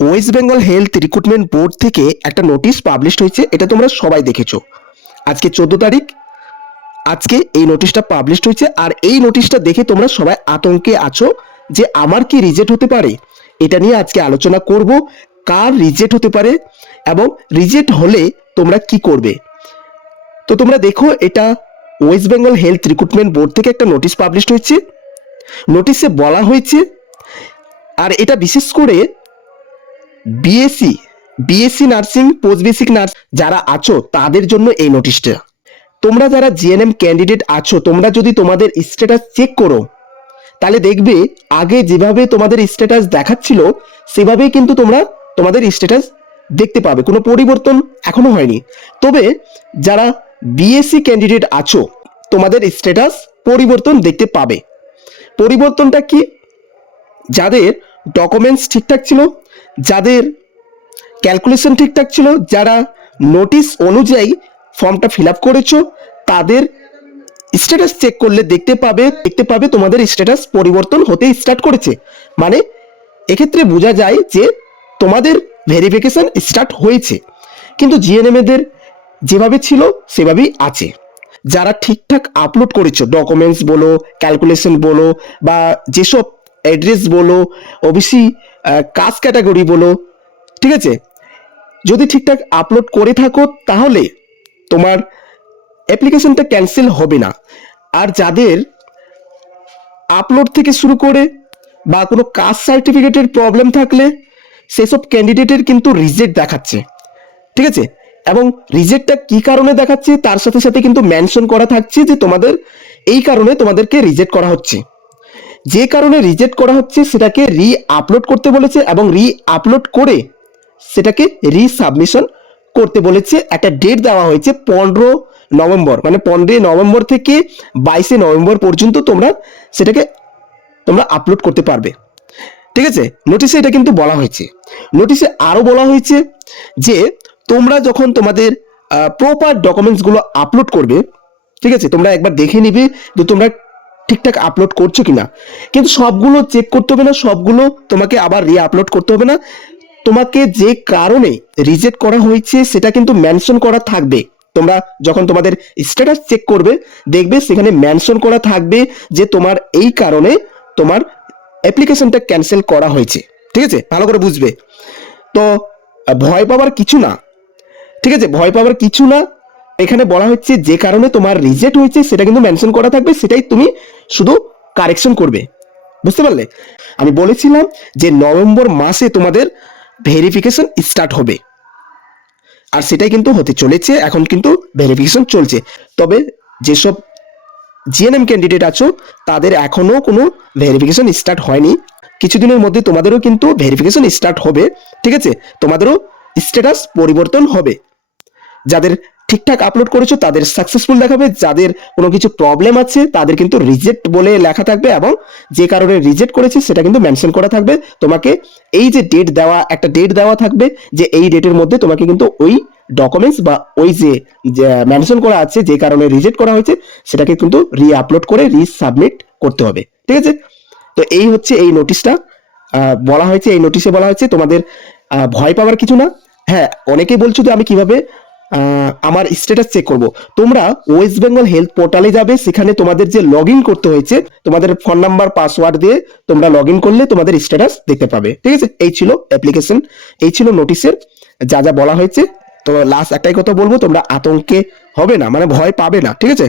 West Bengal health recruitment board থেকে একটা notice publish হয়েছে, এটা তোমরা সবাই দেখেছ। আজকে চোদ্দ তারিখ, আজকে এই নোটিশটা পাবলিশ হয়েছে, আর এই নোটিশটা দেখে তোমরা সবাই আতঙ্কে আছো যে আমার কি রিজেক্ট হতে পারে? এটা নিয়ে আজকে আলোচনা করব, কার রিজেক্ট হতে পারে এবং রিজেক্ট হলে তোমরা কি করবে? তো তোমরা দেখো, এটা West Bengal health recruitment board থেকে একটা নোটিশ পাবলিশ হয়েছে। নোটিশে বলা হয়েছে, আর এটা বিশেষ করে BSc BSc nursing post basic nurse যারা আছো, তাদের জন্য এই নোটিশটা তোমরা যারা জিএনএম ক্যান্ডিডেট আছো, তোমরা যদি তোমাদের স্ট্যাটাস চেক করো, তাহলে দেখবে আগে যেভাবে তোমাদের স্ট্যাটাস দেখাচ্ছিল, সেভাবেই কিন্তু তোমরা তোমাদের স্ট্যাটাস দেখতে পাবে। কোনো পরিবর্তন এখনও হয়নি। তবে যারা বিএসসি ক্যান্ডিডেট আছো, তোমাদের স্ট্যাটাস পরিবর্তন দেখতে পাবে। পরিবর্তনটা কি? যাদের ডকুমেন্টস ঠিকঠাক ছিল যাদের ক্যালকুলেশন ঠিকঠাক ছিল, যারা নোটিশ অনুযায়ী ফর্মটা ফিল আপ করেছ, তাদের স্ট্যাটাস চেক করলে দেখতে পাবে দেখতে পাবে তোমাদের স্ট্যাটাস পরিবর্তন হতে স্টার্ট করেছে। মানে এক্ষেত্রে বোঝা যায় যে তোমাদের ভেরিফিকেশন স্টার্ট হয়েছে। কিন্তু জিএনএমএদের যেভাবে ছিল, সেভাবেই আছে। যারা ঠিকঠাক আপলোড করেছ ডকুমেন্টস বলো ক্যালকুলেশন বলো, বা যেসব অ্যাড্রেস বলো ওবিসি কাস্ট ক্যাটাগরি বলো, ঠিক আছে? যদি ঠিকঠাক আপলোড করে থাকো, তাহলে তোমার অ্যাপ্লিকেশনটা ক্যান্সেল হবে না। আর যাদের আপলোড থেকে শুরু করে বা কোনো কাস্ট সার্টিফিকেটের প্রবলেম থাকলে, সেসব ক্যান্ডিডেটের কিন্তু রিজেক্ট দেখাচ্ছে। ঠিক আছে? এবং রিজেক্টটা কি কারণে দেখাচ্ছে? তার সাথে সাথে কিন্তু মেনশন করা থাকছে যে তোমাদের এই কারণে তোমাদেরকে রিজেক্ট করা হচ্ছে। যে কারণে রিজেক্ট করা হচ্ছে সেটাকে রি আপলোড করতে বলেছে এবং রি আপলোড করে সেটাকে রি সাবমিশন করতে বলেছে। একটা ডেট দেওয়া হয়েছে পনেরো নভেম্বর মানে পনেরোই নভেম্বর থেকে বাইশে নভেম্বর পর্যন্ত তোমরা সেটাকে, তোমরা আপলোড করতে পারবে। ঠিক আছে? নোটিশে এটা কিন্তু বলা হয়েছে। নোটিশে আরও বলা হয়েছে যে, তোমরা যখন তোমাদের প্রপার ডকুমেন্টসগুলো আপলোড করবে, ঠিক আছে? তোমরা একবার দেখে নিবে যে তোমরা ঠিকঠাক আপলোড করছ কিনা? কিন্তু সবগুলো চেক করতে হবে না, সবগুলো তোমাকে আবার রি আপলোড করতে হবে না। তোমাকে যে কারণে রিজেক্ট করা হয়েছে, সেটা কিন্তু মেনশন করা থাকবে। তোমরা যখন তোমাদের স্ট্যাটাস চেক করবে, দেখবে সেখানে মেনশন করা থাকবে যে তোমার এই কারণে তোমার অ্যাপ্লিকেশনটা ক্যান্সেল করা হয়েছে। ঠিক আছে? ভালো করে বুঝবে। তো, ভয় পাওয়ার কিছু না। ঠিক আছে? ভয় পাওয়ার কিছু না। এখানে বলা হচ্ছে যে কারণে তোমার রিজেক্ট হয়েছে, সেটা কিন্তু মেনশন করা থাকবে, সেটাই তুমি শুধু কারেকশন করবে। বুঝতে পারলে? আমি বলেছিলাম যে নভেম্বর মাসে তোমাদের ভেরিফিকেশন স্টার্ট হবে। আর সেটাই কিন্তু হতে চলেছে, এখন কিন্তু ভেরিফিকেশন চলছে। তবে যেসব জিএনএম ক্যান্ডিডেট আছো, তাদের এখনও কোনো ভেরিফিকেশন স্টার্ট হয়নি। কিছুদিনের মধ্যে তোমাদেরও কিন্তু ভেরিফিকেশন স্টার্ট হবে, ঠিক আছে? তোমাদেরও স্ট্যাটাস পরিবর্তন হবে। যাদের ঠিকঠাক আপলোড করেছ, তাদের সাকসেসফুল দেখাবে, যাদের কোনো কিছু প্রবলেম আছে, তাদের কিন্তু রিজেক্ট বলে লেখা থাকবে এবং যে কারণে রিজেক্ট করেছে, সেটা কিন্তু মেনশন করা থাকবে। তোমাকে এই যে ডেট দেওয়া, একটা ডেট দেওয়া থাকবে যে এই ডেটের মধ্যে তোমাকে কিন্তু ওই ডকুমেন্টস বা ওই যে মেনশন করা আছে, যে কারণে রিজেক্ট করা হয়েছে, সেটাকে কিন্তু রি আপলোড করে রি সাবমিট করতে হবে। ঠিক আছে? তো এই হচ্ছে এই নোটিশটা বলা হয়েছে, এই নোটিশে বলা হয়েছে, তোমাদের ভয় পাওয়ার কিছু না। হ্যাঁ অনেকেই বলছো যে আমি কীভাবে আমার স্টেটাস চেক করব। তোমরা ওয়েস্ট বেঙ্গল হেলথ পোর্টালে যাবে, সেখানে তোমাদের যে লগ করতে হয়েছে, তোমাদের ফোন নাম্বার পাসওয়ার্ড দিয়ে তোমরা লগ করলে তোমাদের স্ট্যাটাস দেখতে পাবে। ঠিক আছে? এই ছিল অ্যাপ্লিকেশন এই ছিল নোটিশের যা যা বলা হয়েছে। তো লাস্ট একটাই কথা বলব, তোমরা আতঙ্কে হবে না মানে ভয় পাবে না, ঠিক আছে?